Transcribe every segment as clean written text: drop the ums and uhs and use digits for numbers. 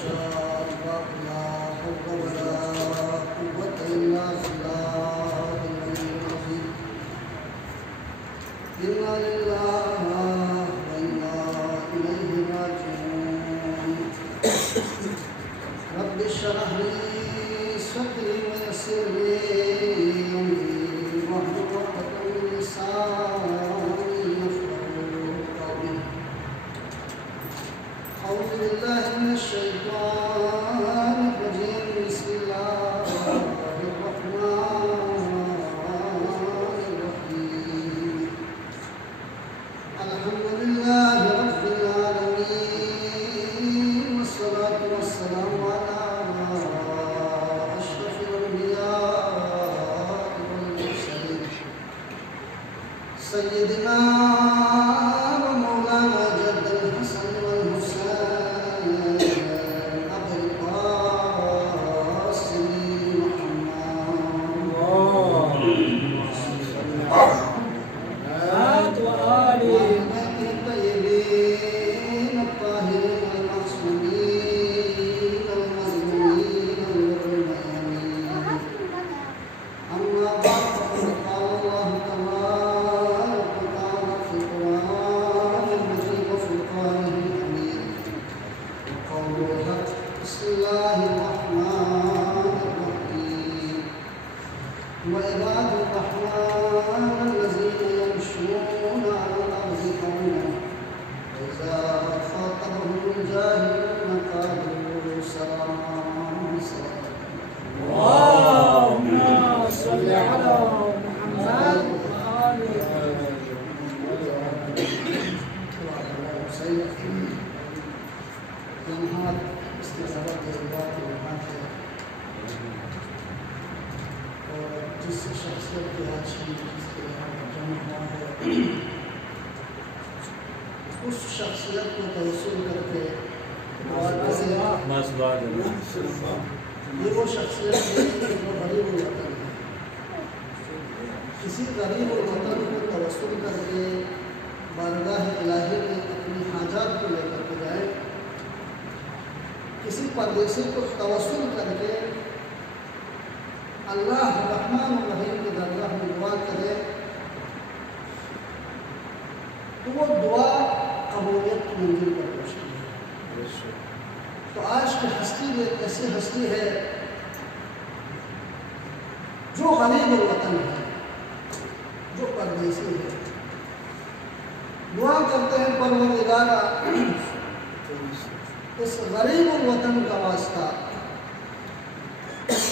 شاء الله لا حول ولا قوة إلا بالله العلي العظيم إنا لله وإنا إليه راجعون رب اشرح لي صدري ويسر لي أمري واحلل عقدة من لساني يفقهوا قولي أعوذ بالله من الشيطان الرجيم بسم الله الرحمن الرحيم الحمد لله رب العالمين والصلاة والسلام على أشرف الأنبياء والمرسلين سيدنا ومولانا جد الحسن والحسين أبي القاسم محمد وآله الطيبين الطاهرين المعصومين المظلومين المظلومين أما بعد فقد قال الله تبارك وتعالى في القرآن المجيد وفرقانه الحميد وقوله الحق بسم الله الرحمن الرحيم وعباد الرحمن الذين يمشون على الأرض هونا وإذا خاطبهم الجاهلون قالوا سلاما سلاما اللهم صل على محمد وآل جماعت استجابت جذبات علماء ہے اور جس شخصیت کے آج ہم جس کے یہاں پر جمع ہوا ہے اس شخصیت کو توسل کر کے یہ وہ شخصیت ہے جو غریب الوطن ہے. کسی غریب الوطن کو توسل کر کے بارگاہ الہی میں اپنی حاجات کو لے کر کے جائے, کسی پردیسی کو توسل کر کے اللہ الرحمن الرحیم کی درگاہ میں دعا کرے تو وہ دعا قبولیت کی منزل پر پہنچتی ہے. تو آج کی ہستی ایک ایسی ہستی ہے جو غریب الوطن ہے, جو پردیسی ہے. دعا کرتے ہیں پروردگارا اس غریب الوطن کا واسطہ,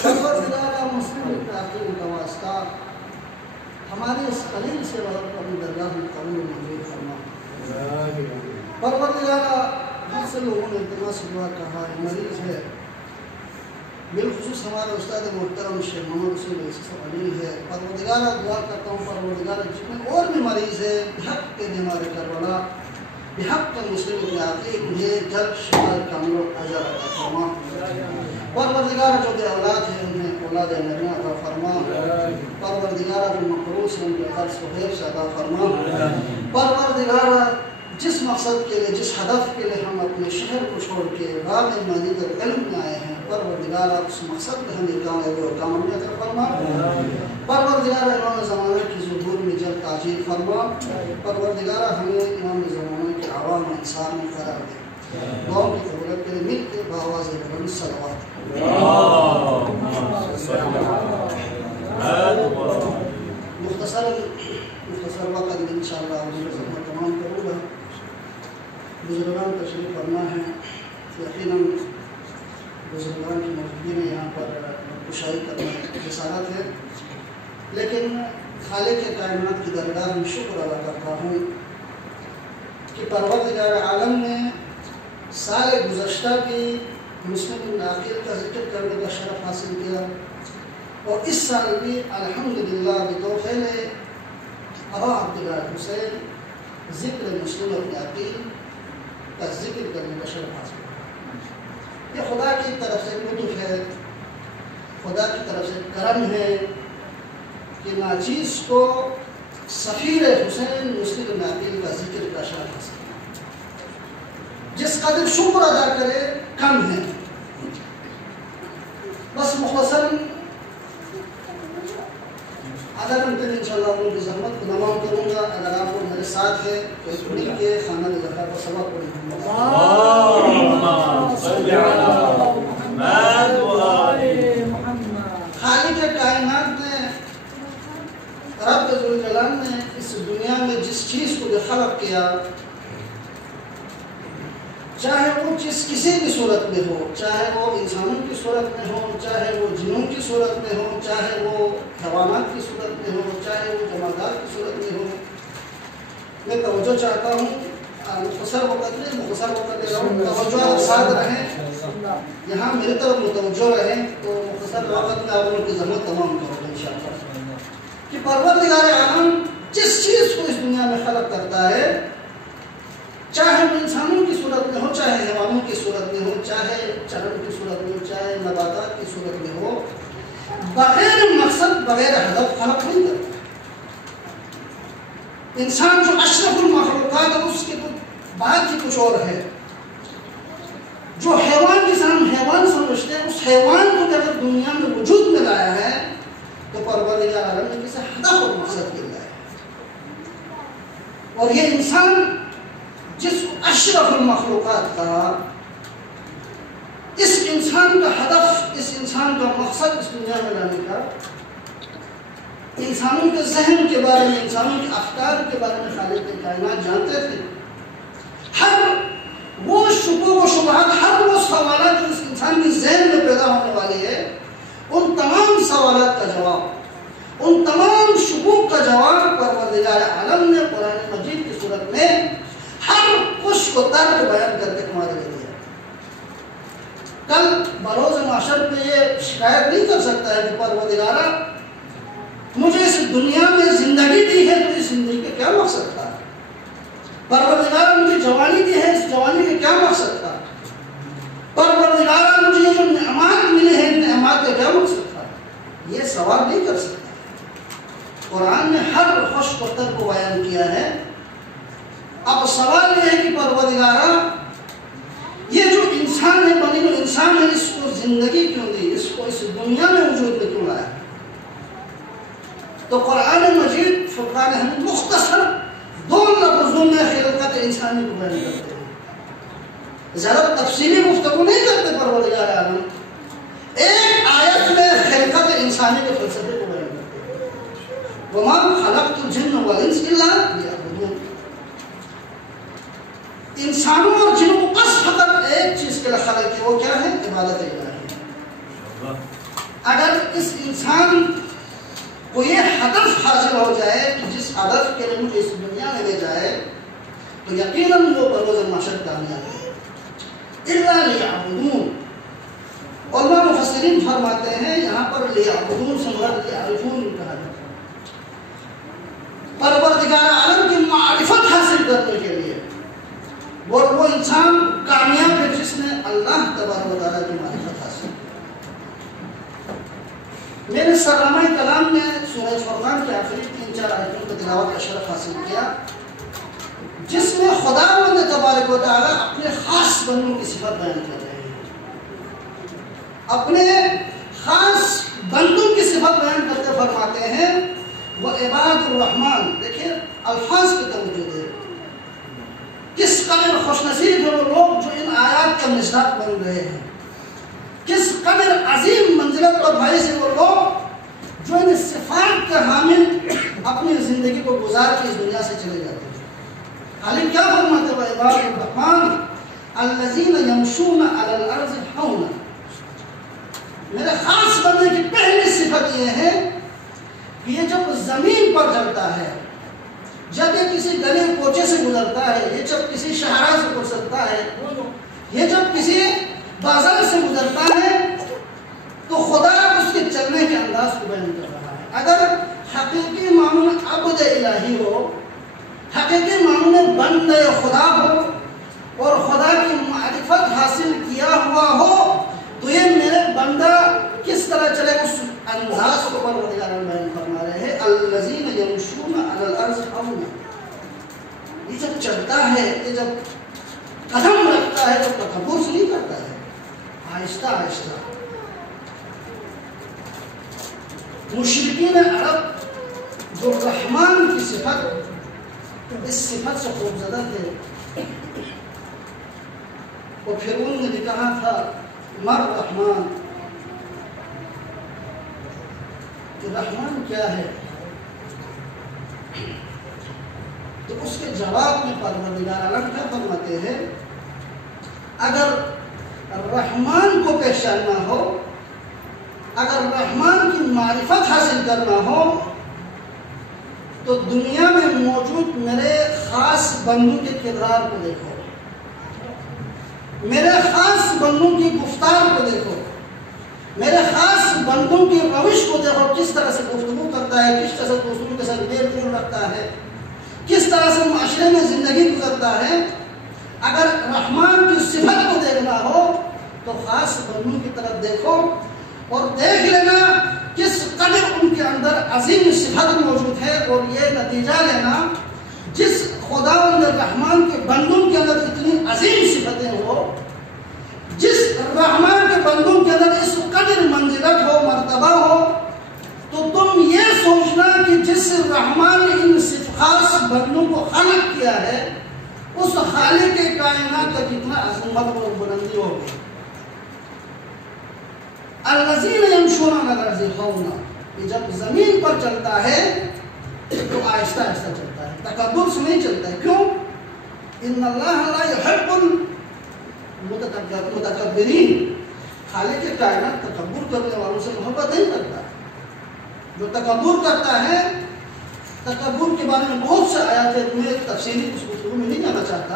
پروردگارا مسلم اتحادی کا واسطہ ہماری اس قلیل سے وقت اپنی درگاہ میں قبول منظور فرما. پروردگارا جن سے لوگوں نے التماس دعا کہا ہے, مریض ہے, بالخصوص ہمارے استاد محترم شیخ محمد رسول علی ہے, پروردگارا دعا کرتا ہوں پروردگارا جتنے اور بھی مریض ہے بحق کے بیمار کربلا بحق مسلم اتحادی انہیں جلد شفا کامل اجر عطا فرما. پروردگار جو بے اولاد ہے انہیں اولاد نعمت عطا فرما. پروردگار جو مقروض ہیں ان کے قرض کو حیف سے عطا فرما. پروردگار جس مقصد کے لیے, جس ہدف کے لیے ہم اپنے شہر کو چھوڑ کے راہ مزید علم میں آئے ہیں, پروردگار اس مقصد پہ ہمیں کامیابی اور کامیابی عطا فرما. پروردگار امام زمانہ کی ظہور میں جلد تاجیل فرما. پروردگار ہمیں امام زمانہ کے عوام انسان میں قرار دے. دعاؤں کی قبولیت کے لیے مل کے بآواز بلند صلوات. مختصر وقت میں انشاءاللہ خدمت تمام کروں گا. بزرگان تشریف فرما ہے, یقیناً بزرگان کی موجودگی میں یہاں پر کشائی کرنا رسالت ہے, لیکن خالق کائنات کی درگاہ میں شکر ادا کرتا ہوں کہ پروردگار عالم نے سال گزشتہ کی مسلم العقیل کا ذکر کرنے کا شرف حاصل کیا, اور اس سال بھی الحمدللہ بتوفیل ابا عبداللہ حسین ذکر مسلم العقیل کا ذکر کرنے کا شرف حاصل کیا. یہ خدا کی طرف سے لطف ہے, خدا کی طرف سے کرم ہے کہ ناچیز کو سفیر حسین مسلم العقیل کا ذکر کا شرف حاصل کیا. جس قدر شکر ادا کرے کم ہے. بس مختصر آدھا گھنٹے میں انشاءاللہ ان کی زحمت کو تمام کروں گا. اگر آپ لوگ میرے ساتھ ہیں تو اس مل کے خانہ ذکر کا سبق پڑھیں. خالق کائنات نے رب ذوالجلال نے اس دنیا میں جس چیز کو بھی خلق کیا، چاہے وہ چیز کسی بھی صورت میں ہو، چاہے وہ انسانوں کی صورت میں ہو، چاہے وہ جنوں کی صورت میں ہو، چاہے وہ حیوانات کی صورت میں ہو، چاہے وہ جمادات کی صورت میں ہو، میں توجہ چاہتا ہوں. مختصر وقت دے رہا ہوں، توجہ آپ ساتھ رہیں، یہاں میری طرف متوجہ رہیں. تو مختصر وقت میں آپ لوگوں کی زحمت تمام کروں گا انشاءاللہ کہ پروردگار عالم جس چیز کو اس دنیا میں خلق کرتا ہے، چاہے وہ انسانوں کی صورت میں ہو، چاہے حیوانوں کی صورت میں ہو، چاہے چرن کی صورت میں ہو، چاہے نباتات کی صورت میں ہو، بغیر مقصد بغیر ہدف خلق نہیں کرتا. انسان جو اشرف المخلوقات ہے اس کی تو بات ہی کچھ اور ہے. جو حیوان جسے ہم حیوان سمجھتے ہیں، اس حیوان کو اگر دنیا میں وجود میں لایا ہے تو پروردگار عالم نے کسی ہدف اور مقصد کے لایا ہے. اور یہ انسان جس کو اشرف المخلوقات کہا، اس انسان کا ہدف، اس انسان کا مقصد اس دنیا میں لانے کا، انسانوں کے ذہن کے بارے میں، انسانوں کے افکار کے بارے میں خالق کائنات جانتے تھے. ہر وہ شکوک و شبہات، ہر وہ سوالات جو اس انسان کی ذہن میں پیدا ہونے والی ہے، ان تمام سوالات کا جواب، ان تمام شکوک کا جواب پروردگار عالم نے قرآن مجید کی صورت میں ہر کچھ کو ترک بیان کر کے ہمارے لیے دیا. کل بروز محشر پہ یہ شکایت نہیں کر سکتا ہے کہ پروردگارہ مجھے اس دنیا میں زندگی دی ہے تو اس زندگی کا کیا مقصد تھا؟ پروردگارہ مجھے جوانی دی ہے، اس جوانی کا کیا مقصد تھا؟ پروردگارہ مجھے جو نعمات ملے ہیں، ان نعمات کا کیا مقصد تھا؟ یہ سوال نہیں کر سکتا. قرآن نے ہر خوش پتر کو بیان کیا ہے. اب سوال یہ ہے کہ پروردگارہ یہ جو انسان ہے، بنی جو انسان ہے، اس کو زندگی کیوں دی؟ اس کو اس دنیا میں وجود میں کیوں لایا؟ تو قرآن مجید فرقان حمید مختصر 2 لفظوں میں خلقت انسانی کو بیان کرتے ہیں. زیادہ تفصیلی گفتگو نہیں کرتے پروردگار عالم. ایک آیت میں خلقت انسانی کے فلسفے کو بیان کرتے ہیں. وَمَا خَلَقْتُ الْجِنَّ وَالْإِنسَ إِلَّا لِيَعْبُدُونِ. انسانوں اور جنوں کو بس فقط ایک چیز کے لیے خلق کی، وہ کیا ہے؟ عبادت الہی. اگر اس انسان کو یہ ہدف حاصل ہو جائے کہ جس ہدف کے لیے مجھے اس دنیا میں لے جائے، تو یقیناً وہ بروز محشر کامیاب ہے. اِلَّا لِيَعْبُدُونَ. علماء مفسرین فرماتے ہیں یہاں پر لیعبدون سے مراد لیعرفون کہا جاتا ہے. پروردگار عالم کی معرفت حاصل کرنے کے لیے وہ انسان کامیاب ہے جس نے اللہ تبارک و تعالیٰ کی معرفت حاصل. میں نے سرنامہ کلام میں سورہ فرقان کے آخری 3-4 آیتوں کی تلاوت کا شرف حاصل کیا، جس میں خداوند تبارک و تعالیٰ اپنے خاص بندوں کی صفت بیان کر رہے ہیں. اپنے خاص بندوں کی صفت بیان کرتے فرماتے ہیں وہ عباد الرحمن. دیکھیں الفاظ کی توجہ دے، کس قدر خوش نصیب ہے وہ لوگ جو ان آیات کا مصداق بن رہے ہیں. کس قدر عظیم منزلت اور باعث ہے وہ لوگ جو ان صفات کے حامل اپنی زندگی کو گزار کے اس دنیا سے چلے جاتے ہیں. خالق کیا فرماتے ہیں؟ عباد الرحمن الذین یمشون علی الارض حونا. میرے خاص بندے کی پہلی صفت یہ ہے کہ یہ جب زمین پر چلتا ہے، جب یہ کسی گلی کوچے سے گزرتا ہے، یہ جب کسی شہرہ سے گزرتا ہے، یہ جب کسی بازار سے گزرتا ہے، تو خدا اس کے چلنے کے انداز کو بیان کر رہا ہے. اگر حقیقی معنوں میں عبد الہی ہو، حقیقی معنوں میں بندے خدا ہو اور خدا کی معرفت حاصل کیا ہوا ہو، تو یہ میرے بندہ کس طرح چلے اس انداز کو پروردگار بیان فرما رہے ہیں. الذین یمشون علی الارض حونا. یہ جب چلتا ہے، یہ جب قدم رکھتا ہے تو تکبر سے نہیں کرتا ہے، آہستہ آہستہ. مشرکین عرب جو رحمان کی صفت، اس صفت سے خوفزدہ تھے، اور پھر انہوں نے بھی کہا تھا مر رحمان، کہ رحمان کیا ہے؟ تو اس کے جواب میں پروردگار عالم کیا فرماتے ہیں؟ اگر رحمان کو پہچاننا ہو، اگر رحمان کی معرفت حاصل کرنا ہو، تو دنیا میں موجود میرے خاص بندوں کے کردار کو دیکھو، میرے خاص بندوں کی گفتار کو دیکھو، میرے خاص بندوں کی روش کو دیکھو، کس طرح سے گفتگو کرتا ہے، کس طرح سے دوسروں کے ساتھ میل جول رکھتا ہے، کس طرح سے معاشرے میں زندگی گزرتا ہے۔ اگر رحمان کی صفت کو دیکھنا ہو تو خاص بندوں کی طرف دیکھو اور دیکھ لینا کس قدر ان کے اندر عظیم صفت موجود ہے، اور یہ نتیجہ لینا جس خدا رحمان کے بندوں کے اندر اتنی عظیم صفتیں ہو، جس رحمان کے بندوں کے اندر اس قدر منزلت ہو، مرتبہ ہو، تو تم یہ سوچنا کہ جس رحمان نے ان خاص بندوں کو خلق کیا ہے، اس خالق کائنات کا کتنا عظمت و بلندی ہوگی۔ الذین یمشون علی الارض ہونا، کہ جب زمین پر چلتا ہے تو آہستہ آہستہ چلتا ہے، تکبر سے نہیں چلتا ہے۔ کیوں؟ ان اللہ لا یحب المتکبرین، خالق کائنات تکبر کرنے والوں سے محبت نہیں کرتا۔ جو تکبر کرتا ہے، تکبر کے بارے میں بہت سے آیات ہیں، میں تفصیلی اس گفتگو میں نہیں جانا چاہتا۔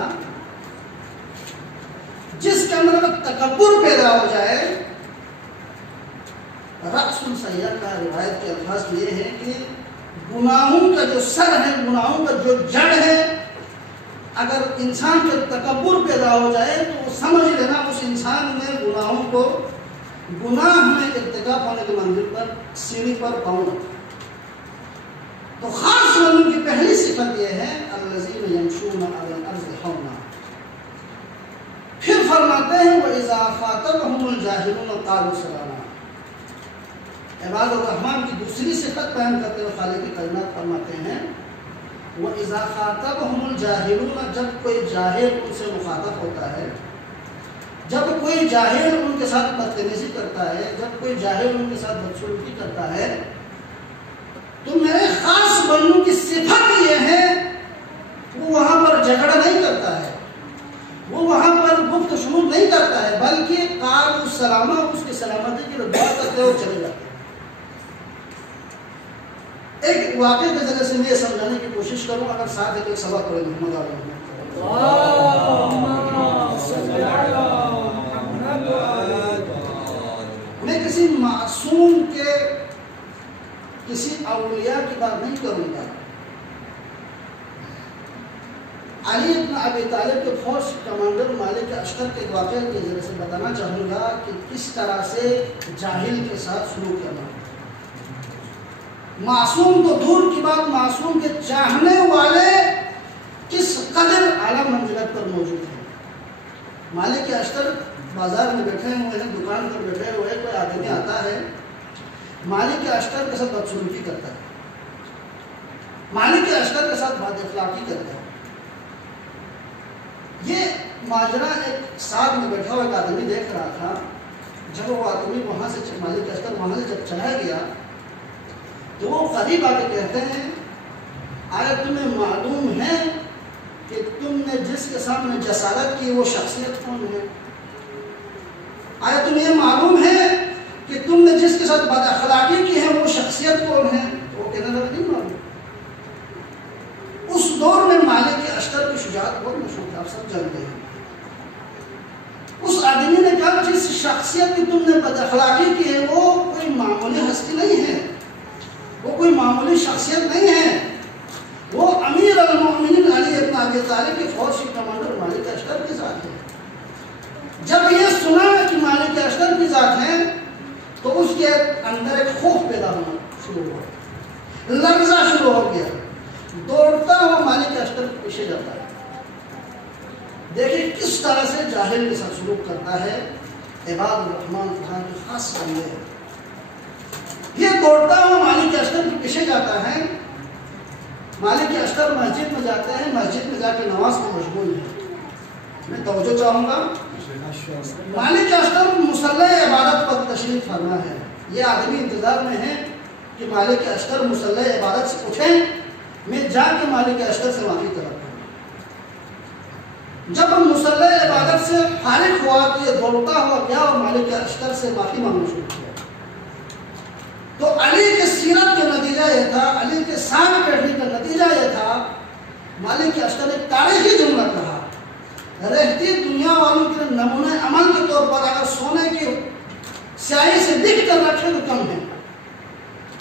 جس کے اندر اگر تکبر پیدا ہو جائے، رأس السیئہ کا روایت کے الفاظ یہ ہے کہ گناہوں کا جو سر ہے، گناہوں کا جو جڑ ہے، اگر انسان کے تکبر پیدا ہو جائے تو وہ سمجھ لینا اس انسان نے گناہوں کو، گناہ میں ارتکاب ہونے کے منزل پر، سیڑھی پر پاؤں رکھا۔ تو خاص بندوں کی پہلی صفت یہ ہے الذین یمشون علی الارض ہونا۔ پھر فرماتے ہیں وَإِذَا خَاطَبَهُمُ الْجَاهِلُونَ قَالُوا سَلَامًا۔ عباد الرحمن کی دوسری صفت بیان کرتے ہوئے خالق کائنات فرماتے ہیں وَإِذَا خَاطَبَهُمُ الْجَاهِلُونَ، جب کوئی جاہل ان سے مخاطب ہوتا ہے، جب کوئی جاہل ان کے ساتھ بدتمیزی کرتا ہے، جب کوئی جاہل ان کے ساتھ بدسلوکی کرتا ہے، تو میرے خاص بندوں کی صفت یہ ہے وہ وہاں پر جھگڑا نہیں کرتا ہے، وہ وہاں پر گفت و شنود نہیں کرتا ہے، بلکہ قالوا سلاما، اس کی سلامتی کی دعا کرتے ہوئے چلے جاتے ہیں۔ ایک واقعے کے ذریعے سے میں یہ سمجھانے کی کوشش کروں، اگر ساتھ ایک سبق پڑھیں محمد علیہ میں کسی معصوم کے، کسی اولیاء کی بات نہیں کروں گا۔ علی ابن ابی طالب کے فوج کمانڈر مالک اشتر کے واقعے کے ذریعے سے بتانا چاہوں گا کہ کس طرح سے جاہل کے ساتھ سلوک کرنا۔ معصوم تو دور کی بات، معصوم کے چاہنے والے کس قدر اعلیٰ منزلت پر موجود ہیں۔ مالک اشتر بازار میں بیٹھے ہوئے ہیں، دکان پر بیٹھے ہوئے، کوئی آدمی آتا ہے، مالک اشتر کے ساتھ بدسلوکی کرتا ہے، مالک اشتر کے ساتھ بد اخلاقی کرتا ہے۔ یہ ماجرا ایک ساتھ میں بیٹھا ہوا ایک آدمی دیکھ رہا تھا۔ جب وہ آدمی وہاں سے، مالک اشتر وہاں سے جب چلا گیا تو وہ قریب آ کے کہتے ہیں آیا تمہیں معلوم ہے کہ تم نے جس کے سامنے جسارت کی وہ شخصیت کون ہے؟ آیا تمہیں یہ معلوم ہے کہ تم نے جس کے ساتھ بد اخلاقی کی ہے وہ شخصیت کون ہے؟ تو وہ کہنے لگا نہیں معلوم۔ اس دور میں مالک اشتر کی شجاعت بہت مشہور تھا، آپ سب جانتے ہیں۔ اس آدمی نے کہا جس شخصیت کی تم نے بد اخلاقی کی ہے وہ کوئی معمولی ہستی نہیں ہے، وہ کوئی معمولی شخصیت نہیں ہے، وہ امیر المؤمنین علی ابن ابی طالب کے فوج کے کمانڈر مالک اشتر کی ذات ہے۔ جب یہ سنا کہ مالک اشتر کی ذات ہے تو اس کے اندر ایک خوف پیدا ہونا شروع ہوا، لرزہ شروع ہو گیا، دوڑتا ہوا مالک اشتر کے پیچھے جاتا ہے۔ دیکھیں کس طرح سے جاہل کے ساتھ سلوک کرتا ہے۔ عباد الرحمن خان کے خاص بندے ہیں۔ یہ دوڑتا ہوا مالک اشتر کے پیچھے جاتا ہے. مالک اشتر مسجد میں جاتے ہیں, مسجد میں جا کے نماز میں مشغول ہے. میں توجہ چاہوں گا, مالک اشتر مصلی عبادت پر تشریف فرما ہے. یہ آدمی انتظار میں ہے کہ مالک اشتر مصلی عبادت سے اٹھیں, میں جا کے مالک اشتر سے معافی طلب کروں. جب مصلی عبادت سے فارغ ہوا تو یہ دوڑتا ہوا گیا اور مالک اشتر سے معافی مانگنا شروع کیا. تو علی کے سیرت کا نتیجہ یہ تھا, علی کے سانگ بیٹھنے کا نتیجہ یہ تھا, مالک اشتر ایک تاریخی جملہ کہا, رہتی دنیا والوں کے نمونہ عمل کے طور پر اگر سونے کی سیاہی سے لکھ کر رکھے تو کم ہے.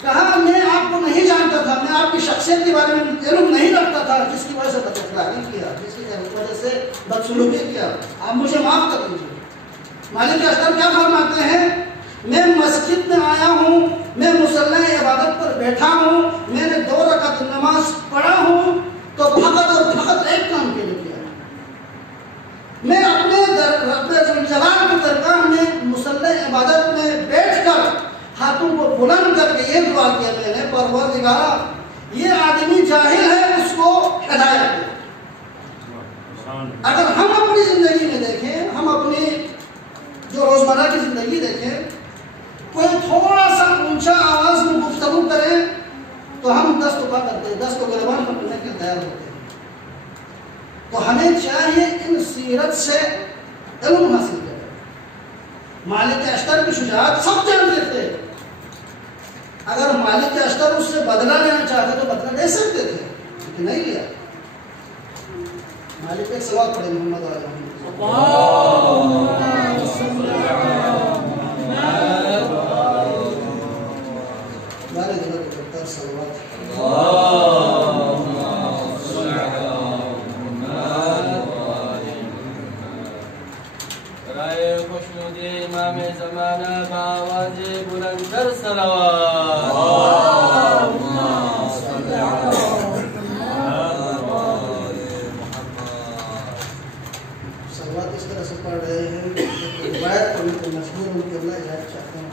کہا میں آپ کو نہیں جانتا تھا, میں آپ کی شخصیت کے بارے میں علم نہیں رکھتا تھا, جس کی وجہ سے بد اخلاقی کیا, جس کی وجہ سے بدسلوکی کیا, آپ مجھے معاف کر دیجیے. مالک اشتر کیا فرماتے ہیں, میں مسجد میں آیا ہوں, میں مصلی عبادت پر بیٹھا ہوں, میں نے 2 رکعت نماز پڑھا ہوں, تو فقط اور فقط ایک کام کے لیے کیا. میں اپنے جلال کی درگاہ میں مصلی عبادت میں بیٹھ کر ہاتھوں کو بلند کر کے یہ دعا کیا میں نے, پروردگارا یہ آدمی جاہل ہے, اس کو ہدایت دے. اگر ہم اپنی زندگی میں دیکھیں, ہم اپنی جو روزمرہ کی زندگی دیکھیں, کوئی تھوڑا سا اونچا آواز میں گفتگو کریں تو ہم دست اٹھا کرتے ہیں, دست کو گریبان پکڑنے کے تیار ہوتے ہیں. تو ہمیں چاہیے ان سیرت سے علم حاصل کریں. مالک اشتر کی شجاعت سب جانتے تھے, اگر مالک اشتر اس سے بدلہ لینا چاہتے تو بدلہ لے سکتے تھے, لیکن نہیں لیا. مالک ایک سوال پڑھے محمد علیہ بارے جگہ کو بہتر سوال رائے خوشنود امام زمانہ باواز بلندر صلوات. سلوات اس طرح سے پڑھ رہے ہیں, روایت پڑھنے کو مشہور ان کے اللہ اجازت چاہتے ہیں.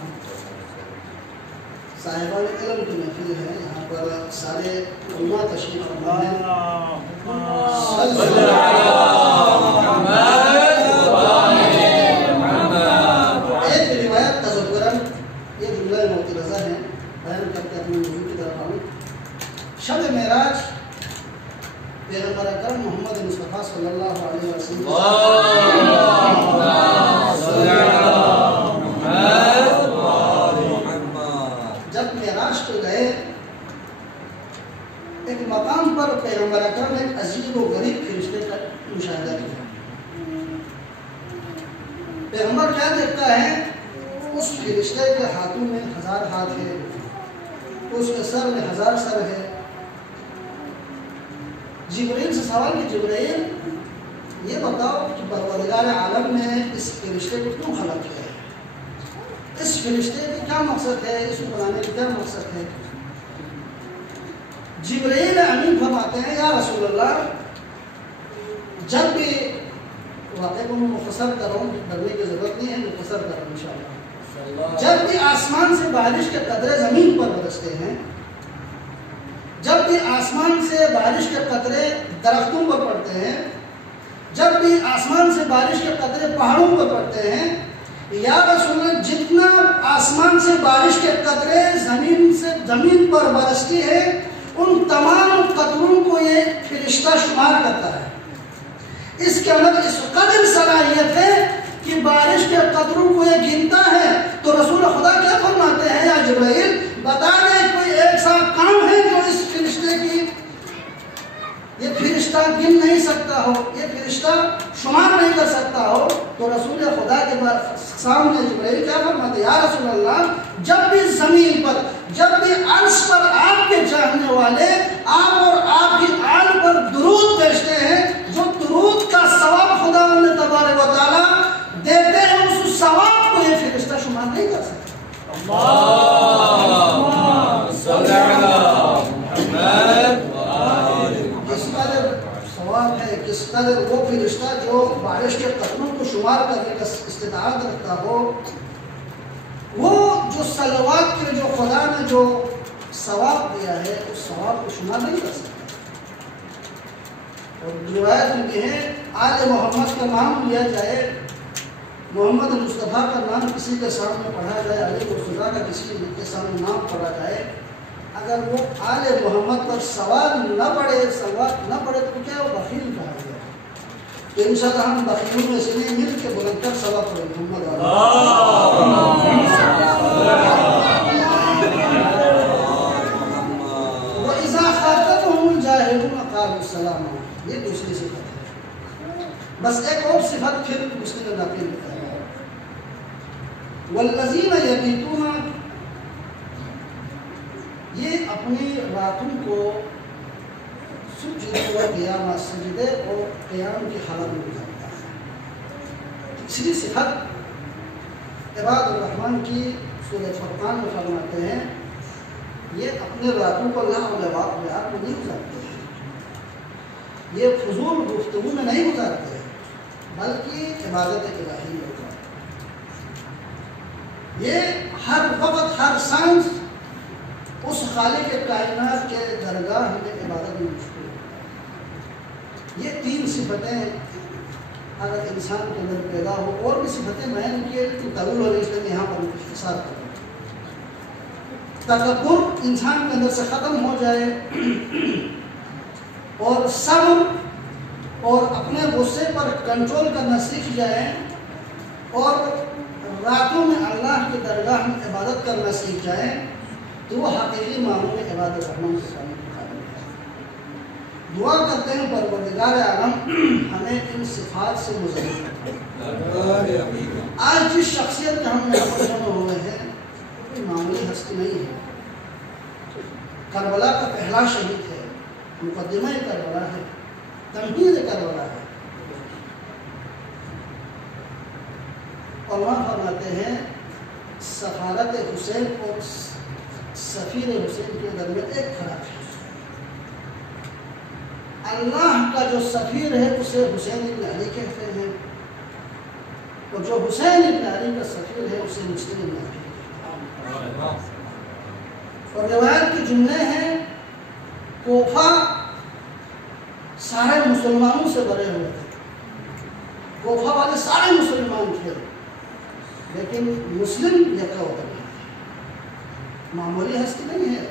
صاحبان علم کی محفل ہے, یہاں پر سارے علماء تشریف فرما ہیں. ایک روایت تذکرن, یہ جملہ معترضہ ہے, بیان کرتے اپنے موضوع کی طرف آؤں. شب معراج پیغمبر اکرم محمد مصطفیٰ صلی اللہ علیہ وسلم جب معراج کو گئے, ایک مقام پر پیغمبر اکرم نے ایک عجیب و غریب فرشتے کا مشاہدہ کیا. پیغمبر کیا دیکھتا ہے, اس فرشتے کے ہاتھوں میں 1000 ہاتھ ہے, اس کے سر میں 1000 سر ہے. جبرائیل سے سوال کہ جبرائیل یہ بتاؤ کہ پروردگار عالم نے اس فرشتے کو کیوں خلق کیا ہے, اس فرشتے کی کیا مقصد ہے, اس کو بنانے کی کیا مقصد ہے. جبرائیل امین فرماتے ہیں, یا رسول اللہ, جب بھی واقعے کو میں مختصر کر رہا ہوں, ڈرنے کی ضرورت نہیں ہے, مختصر کر رہا ہوں انشاءاللہ. جب بھی آسمان سے بارش کے قطرے زمین پر برستے ہیں, جب بھی آسمان سے بارش کے قطرے درختوں پر پڑتے ہیں, جب بھی آسمان سے بارش کے قطرے پہاڑوں پر پڑتے ہیں, یا رسول اللہ جتنا آسمان سے بارش کے قطرے زمین پر برستی ہے, ان تمام قطروں کو یہ فرشتہ شمار کرتا ہے. اس کے اندر اس قدر صلاحیت ہے کہ بارش کے قطروں کو یہ گنتا ہے. تو رسول خدا کیا فرماتے ہیں, یا جبرائیل بتا دیں کوئی ایسا کام ہے جو اس فرشتے کی یہ فرشتہ گن نہیں سکتا ہو, یہ فرشتہ شمار نہیں کر سکتا ہو. تو رسول خدا کے سامنے جبرائیل کیا فرماتے ہیں, یا رسول اللہ جب بھی زمین پر, جب بھی عرش پر آپ کے چاہنے والے آپ اور آپ کی آل پر درود بھیجتے ہیں, جو درود کا ثواب خدا انہیں تبارک و تعالیٰ دیتے ہیں, اس ثواب کو یہ فرشتہ شمار نہیں کر سکتا. کس قدر ثواب ہے, کس قدر وہ فرشتہ جو بارش کے قطروں کو شمار کرنے کا استطاعت رکھتا ہو, وہ جو صلوات کے جو خدا نے جو ثواب دیا ہے اس ثواب کو شمار نہیں کر سکتا. اور روایت میں یہ ہے آل محمد کا نام لیا جائے، محمد مصطفیٰ کا نام کسی کے سامنے پڑھا جائے، علی مرتضیٰ کا کسی کے سامنے نام پڑھا جائے، اگر وہ آل محمد پر سوال نہ پڑے تو کیا وہ بخیل کہا گیا. تو انشاءاللہ ہم بخیلوں میں سے نہیں، مل کے بلند کر سوال پڑھیں محمد وَإِذَا خَاطَبَهُمُ الْجَاهِلُونَ قَالُوا سَلَامًا. یہ دوسری صفت ہے. بس ایک اور صفت پھر مسلم ناقل ہے. والذین یبیتون، یہ اپنی راتوں کو سجدے و قیام، سجدے اور قیام کی حالت میں گزارتا ہے. تیسری صفت عباد الرحمن کی سورہ فرقان میں فرماتے ہیں یہ اپنے راتوں کو اللہ و لعب میں نہیں گزارتے ہیں، یہ فضول گفتگو میں نہیں گزارتے ہیں، بلکہ عبادت الہی میں گزارتے ہیں. یہ ہر وقت ہر سانس اس خالق کائنات کے درگاہ میں عبادت میں مشغول ہے. یہ تین صفتیں اگر انسان کے اندر پیدا ہو، اور بھی صفتیں بیان کیے لیکن طویل ہو، اس لیے یہاں پر اختصار کروں. تکبر انسان کے اندر سے ختم ہو جائے اور صبر اور اپنے غصے پر کنٹرول کرنا سیکھ جائے اور راتوں میں اللہ کی درگاہ میں عبادت کرنا سیکھ جائیں تو وہ حقیقی معنوں میں عبادت الرحمن کے سامنے قائم ہے. دعا کرتے ہیں پروردگار عالم ہمیں ان صفات سے مزید. آج جس شخصیت کے ہم یہاں پر جمع ہوئے ہیں کوئی معمولی ہستی نہیں ہے. کربلا کا پہلا شہید ہے، مقدمہ کربلا ہے، تمہید کربلا ہے. اور وہاں فرماتے ہیں سفارت حسین اور سفیر حسین کے درمیان ایک فرق ہے. اللہ کا جو سفیر ہے اسے حسین ابن علی کہتے ہیں، اور جو حسین ابن علی کا سفیر ہے اسے مسلم ابن علی کہتے ہیں. اور روایت کے جملے ہیں کوفہ سارے مسلمانوں سے بھرے ہوئے تھے، کوفہ والے سارے مسلمان تھے، لیکن مسلم یکا ہوتا ہے، معمولی ہستی نہیں ہے.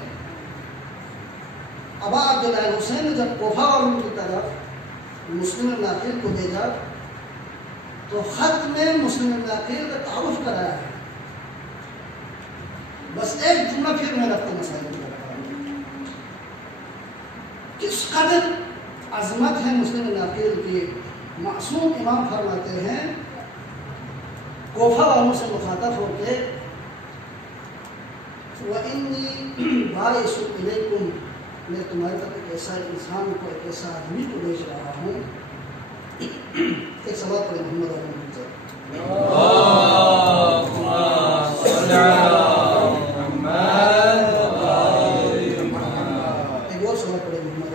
ابا عبداللہ حسین نے جب کوفہ والوں کی طرف مسلم ابن عقیل کو بھیجا تو خط میں مسلم ابن عقیل کا تعارف کرایا ہے. بس ایک جملہ پھر میں رکھتا مسائل میں کس قدر عظمت ہے مسلم ابن عقیل کی. معصوم امام فرماتے ہیں کوفہ والوں سے مخاطب ہو کے وَإِنِّي بَائِسٌ إِلَيْكُمْ، میں تمہارے تک ایک ایسا انسان کو، ایک ایسا آدمی کو بھیج رہا ہوں. ایک سوال پڑھیں محمد ایک اور سوال پڑھیں محمد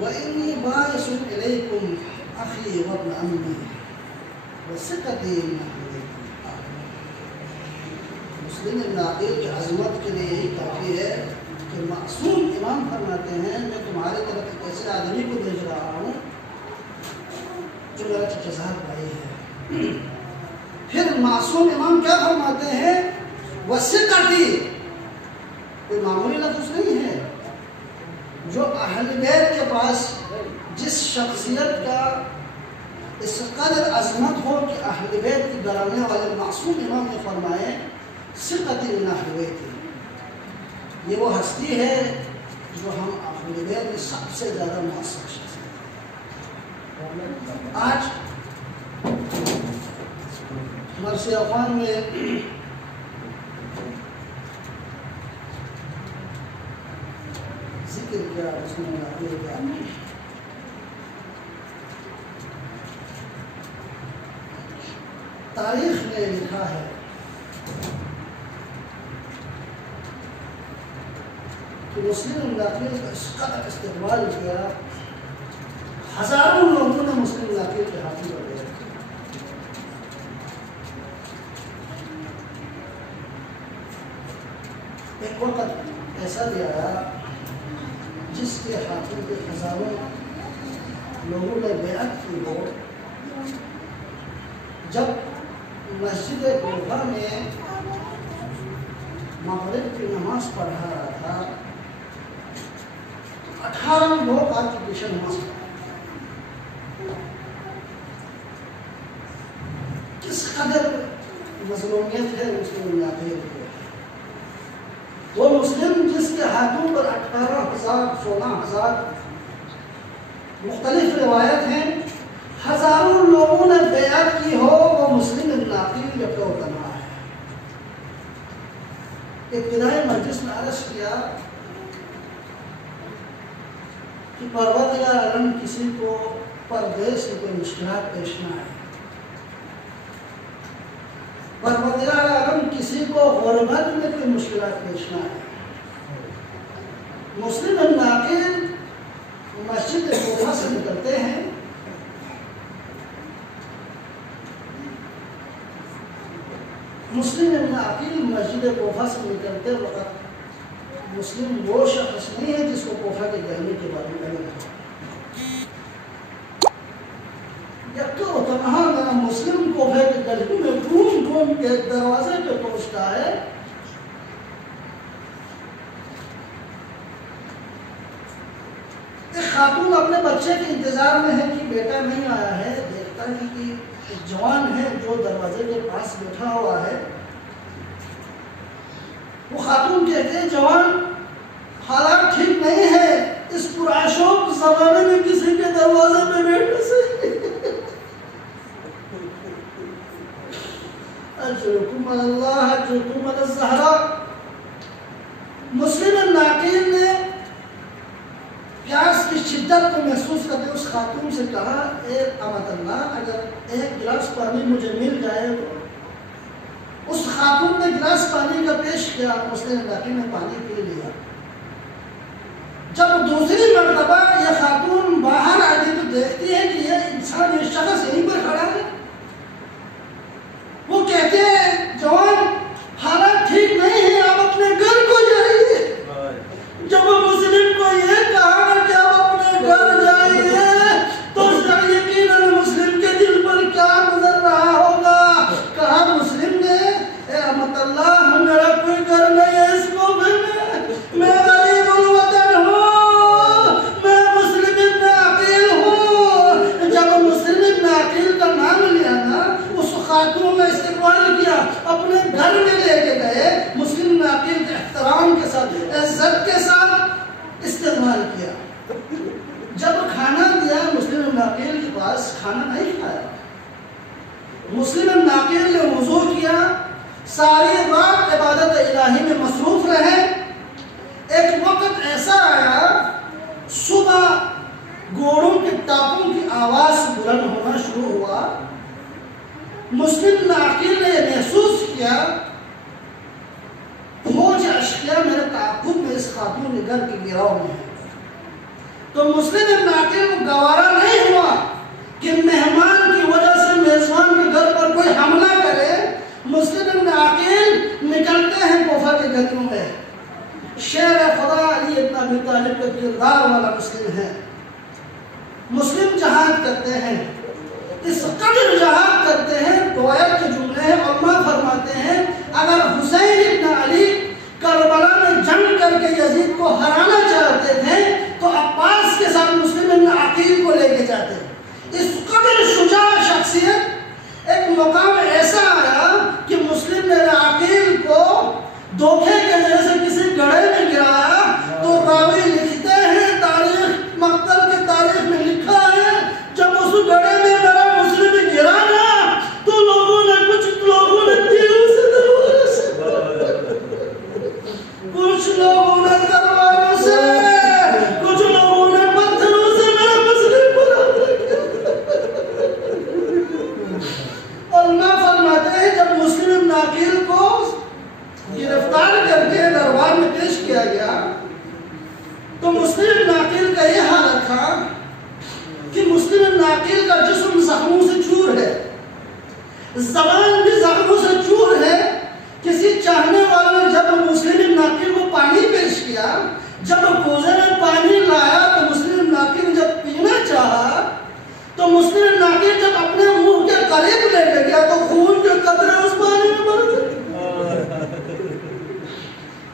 وَإِنِّي بَائِسٌ إِلَيْكُمْ أَخِي وَابْنَ عَمِّي وَثِقَتِي مسلم ابن عقیل کی عظمت کے لیے یہی کافی ہے کہ معصوم امام فرماتے ہیں میں تمہارے طرف ایک ایسے آدمی کو بھیج رہا ہوں جو میرا چچزاد بھائی ہے. پھر معصوم امام کیا فرماتے ہیں وثقتی، کوئی معمولی لفظ نہیں ہے. جو اہل بیت کے پاس جس شخصیت کا اس قدر عظمت ہو کہ اہل بیت کی ڈرانے والے معصوم امام نے فرمائے ثقتی من اہل بیت، یہ وہ ہستی ہے جو ہم اہل بیت میں سب سے زیادہ مؤثر شخص ہیں. آج مرثیہ خوان میں ذکر کیا اس میں تاریخ نے لکھا ہے کہ مسلم ابن عقیل کا اس قدر استقبال کیا، ہزاروں لوگوں نے مسلم علاقے کے ہاتھوں پر گئے. ایک وقت ایسا بھی آیا جس کے ہاتھوں کے ہزاروں لوگوں نے بیعت کی ہو. جب مسجد کوفہ میں مغرب کی نماز پڑھا رہا تھا 18 لوگ آج کی پیچھے نماز پڑھا. کس قدر مظلومیت ہے مسلم علاقے کی. وہ مسلم جس کے ہاتھوں پر 18,000 16,000 مختلف روایت ہیں ہزاروں لوگوں نے بیعت کی ہو وہ مسلم علاقے یا کیوں کرنا ہے. ابتدائی مجلس میں عرض کیا کہ پروردگار عالم کسی کو پردیس میں کوئی مشکلات پیش نہ آئے. پروردگار عالم کسی کو غربت میں کوئی مشکلات پیش نہ آئے. مسلم الناقل مسجد کوفہ سے نکلتے ہیں. مسلم الناقل مسجد کوفہ سے نکلتے وقت مسلم وہ شخص نہیں ہے جس کو کوفہ کے گہنے کے بارے میں علم ہے. یکو تنہا مسلم کوفہ کے گلی میں گھوم گھوم کے دروازے پہ پہنچتا ہے. ایک خاتون اپنے بچے کے انتظار میں ہے کہ بیٹا نہیں آیا ہے. دیکھتا ہے کہ ایک جوان ہے جو دروازے کے پاس بیٹھا ہوا ہے. وہ خاتون کہتے ہیں جوان حالات ٹھیک نہیں ہے. اس پرآشوب زمانے میں کسی کے دروازے پہ بیٹھنے سے اجرکم اللہ اجرکم الزہرا. مسلم الناقل نے پیاس کی شدت کو محسوس کرتے اس خاتون سے کہا اے امت اللہ اگر ایک گلاس پانی مجھے مل جائے تو. اس خاتون نے گلاس پانی کا پیش کیا. مسلم الناقل نے پانی پی لیا. جب دوسری مرتبہ یہ خاتون باہر آتی تو دیکھتی ہے کہ یہ انسان یہ شخص یہیں پر کھڑا ہے. وہ کہتے ہیں جوان حالات ٹھیک نہیں ہے آپ اپنے گھر کو جائیے. جب وہ مسلم کو یہ کہا کہ آپ اپنے گھر جائیے تو یقیناً مسلم کے دل پر کیا گزر رہا ہوگا. کہا مسلم نے اے امت اللہ میرا کوئی گھر نہیں ہے اس کوفے میں غریب الوطن ہوں. میں مسلم ابن عقیل ہوں. جب مسلم ابن عقیل کا نام لیا نا اس خاتون نے استقبال کیا اپنے گھر میں لے کے گئے. مسلم ابن عقیل کے احترام کے ساتھ عزت کے ساتھ استعمال کیا. جب کھانا دیا مسلم ابن عقیل کے پاس کھانا نہیں کھایا. مسلم ابن عقیل نے وضو کیا. ساری رات عبادت الہی میں مصروف رہے. ایک وقت ایسا آیا صبح گھوڑوں کے ٹاپوں کی آواز بلند ہونا شروع ہوا. مسلم ابن عقیل نے یہ محسوس کیا فوج اشقیاء میرے تعاقب میں اس خاتون کے گھر کے گراؤ میں ہے. تو مسلم ابن عقیل کو گوارا نہیں ہوا کہ مہمان کی وجہ سے میزبان کے گھر پر کوئی حملہ کرے. مسلم ابن عقیل نکلتے ہیں کوفہ کے گلیوں میں. شیر خدا علی ابن ابی طالب کا کردار والا مسلم ہے. مسلم جہاد کرتے ہیں. اس قدر جہاد کرتے ہیں روایت کے جملے ہیں. علماء فرماتے ہیں اگر حسین ابن علی کربلا میں جنگ کر کے یزید کو ہرانا چاہتے تھے تو عباس کے ساتھ مسلم ابن عقیل کو لے کے جاتے. اس قدر شجاع شخصیت. ایک مقام ایسا آیا کہ مسلم ابن عقیل کو دھوکے کے ذریعے سے کسی گڑھے میں گرایا تو راوی لکھتے ہیں تاریخ مقتل کے تاریخ میں لکھا ہے جب اس گڑھے میں میرا مسلم گرا نا تو کچھ لوگوں نے تیروں سے دروازے سے کچھ لوگوں نے دروازوں سے کچھ لوگوں نے پتھروں سے میرا مسلم بنا. علماء فرماتے ہیں جب مسلم ابن عقیل کو گرفتار کر کے دربار میں پیش کیا گیا تو مسلم ابن عقیل کا یہ حالت تھا کہ ناقل کا جسم زخموں سے چور ہے، زبان بھی زخموں سے چور ہے۔ کسی چاہنے والے نے جب مسلم ناقل کو پانی پیش کیا، جب کوزے میں پانی لایا تو مسلم ناقل جب پینا چاہا تو مسلم ناقل جب اپنے منہ کے قریب لے کے گیا تو خون کے قطرے اس پانی میں بڑھ گئے۔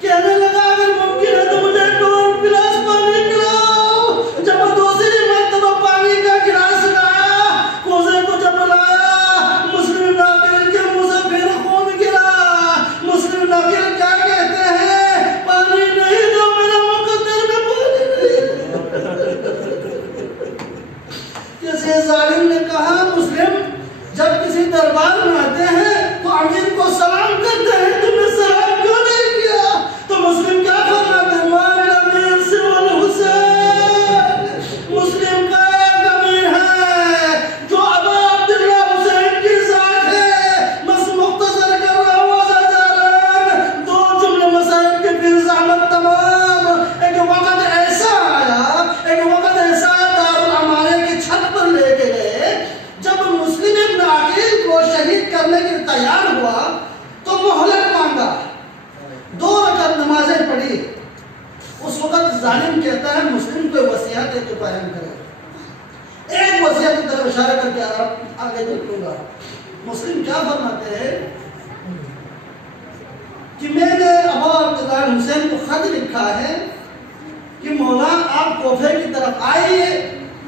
کہنے لگا اگر ممکن ہے تو مجھے دو گلاس پانی پلاؤ۔ جب دوسری مرتبہ پانی کا گلاس لایا، کوزے کو جب لایا، مسلم ناقل کے منہ سے پھر خون گرا۔ مسلم ناقل کیا کہتے ہیں؟ پانی نہیں دو، میرا مقدر میں پانی نہیں۔ کسی ظالم نے کہا مسلم جب کسی دربار میں آتے ہیں تو امیر کو سلام کرتے ہیں، تم نے سلام کیوں نہیں کیا؟ تو مسلم کیا فرماتے ہیں؟ ہمارے امیر سوى الحسین، مسلم کا ایک امیر ہے جو ابا عبداللہ حسین کی ذات ہے۔ بس مختصر کر رہا ہوں عزیزان، دو جملے مسائل کے پھر زحمت تمام۔ ایک وقت ایسا آیا دارالعمارے کی چھت پر لے کے گئے، جب مسلم ابن عقیل کو شہید کرنے کے تیار ہوا تو مہلت مانگا، 2 رکعت نمازیں پڑھی۔ اس وقت ظالم کہتا ہے مسلم کوئی وصیت ہے تو بیان کرے۔ ایک وصیت کی طرف اشارہ کر کے آگے نکلوں گا۔ مسلم کیا فرماتے ہیں کہ میں نے ابا عبداللہ حسین کو خط لکھا ہے کہ مولا آپ کوفے کی طرف آئیے،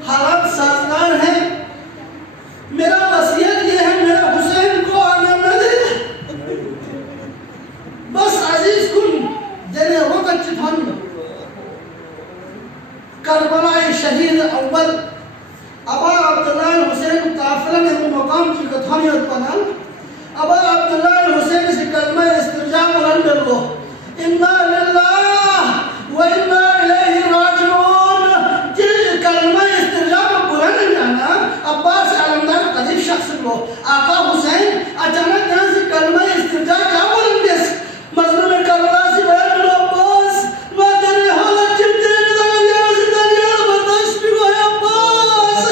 حالات سازگار ہیں، میرا وصیت یہ ہے میرا حسین کو آنے نہ دے، بس عزیز کن دینے وقت چتھن کربلا شہید اول ابا عبداللہ حسین قافلہ نے وہ مقام کی کتھانیت پنا ابا عبداللہ حسین سے کلمہ استرجاع بلند کر لو، انا للہ و انا الیہ راجعون۔ کلمہ استرجاع بلند جانا عباس علمدار قریب شخص کو آقا حسین اچانک یہاں سے کلمہ استرجاع کیا بلند دیس مظلوم کربلا سے بیان کرو عباس میں تیری حالت چلتے نظر سے دنیا برداشت بھی ہوئے عباس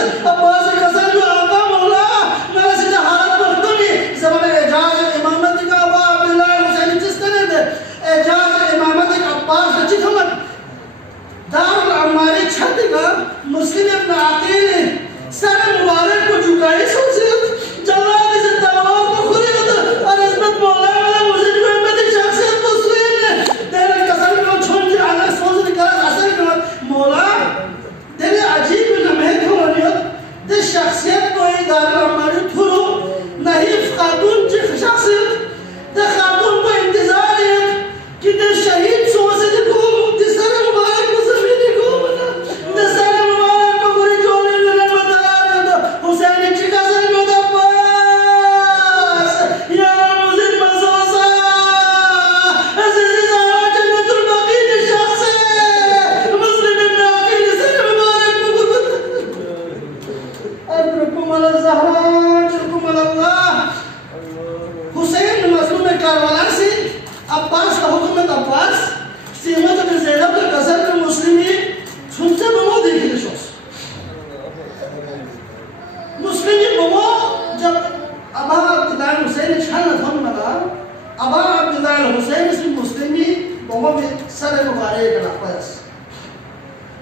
قسم جو آقا مولا میرا سے حالت بختونی زمان اعجاز امامت کا ابا عبداللہ حسین جس طرح دے اعجاز امامت کا عباس رچی تھمت دارالعماری چھت کا مسلم ابن عقیل سر مبارک کو جھکائے سوچت جلال سے تلوار کو خریدت اور عظمت مولا میرا مجھے جو احمد شخصیت مسلم ہے تیرے قسم کو چھوڑ جی آگے سوچ نکلا اثر کر مولا تیرے عجیب لمحے کھولانیت دے شخصیت کو ای دارالعماری تھولو نحیف خاتون چی شخصیت دے خاتون کو انتظاریت کہ دے شہید سوچے دے کو دے سر مبارک کو زمینی کو بنا دے سر مبارک کو گری جولی ملے بتایا حسین چکا سر میں دباس یا مزید مزوسا عزیزی زہرہ جنت البقی دی شخص ہے مسلم ابن عقیل سر مبارک کو بتا ادرکم علی زہرہ ادرکم علی اللہ۔ حسین مظلوم کربلا سے عباس کا حکومت عباس سیمت بن زینب کے قصر کے مسلمی سنتے بمو دیکھے شخص مسلمی بمو جب ابا عبداللہ حسین چھن دھن ملا ابا عبداللہ حسین سے مسلمی بمو میں سر مبارے گنا پیس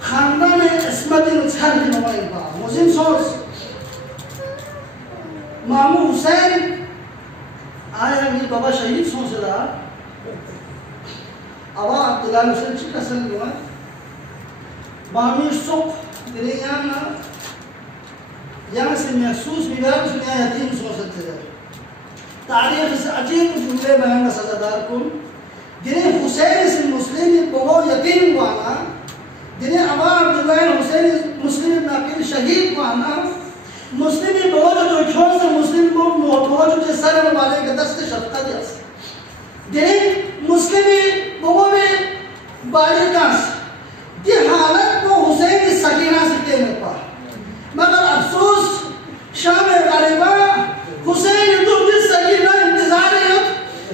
خاندان عصمت نچھر کی نمائی با موزین سورس مامو حسین آیا امیر بابا شہید سون سے رہا ابا عبداللہ حسین چی کسل گوا بامی صبح گرے یہاں سے محسوس بیوار سنیا یتیم سو سکتے ہیں تاریخ سے عجیب جملے بیان کا سزادار کن گرے حسین سے مسلم بہو یتیم وانا گرے ابا عبداللہ حسین مسلم ابن عقیل شہید وانا مسلمی بہو جو چھوڑ سے مسلم کو محتوج جو سر مبارے کے دست شفقت یاس گرے مسلمی بہو میں باری کانس دی حالت کو حسین کی سکینہ سے کہنے پا مگر افسوس شام غریبہ حسین تو دی سکینہ انتظاریت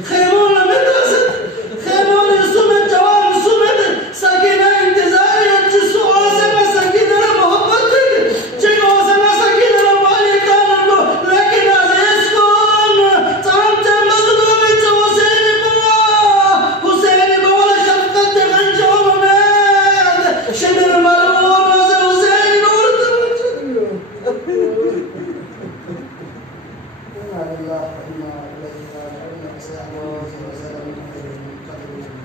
خیمون مدرست خیمون سمت جوان سمت سکینہ انتظاریت جس آسے میں سکینہ محبت دی چک آسے میں سکینہ لله وإنا إليه راجعون. سيعلم الذين زادوا من قدرهم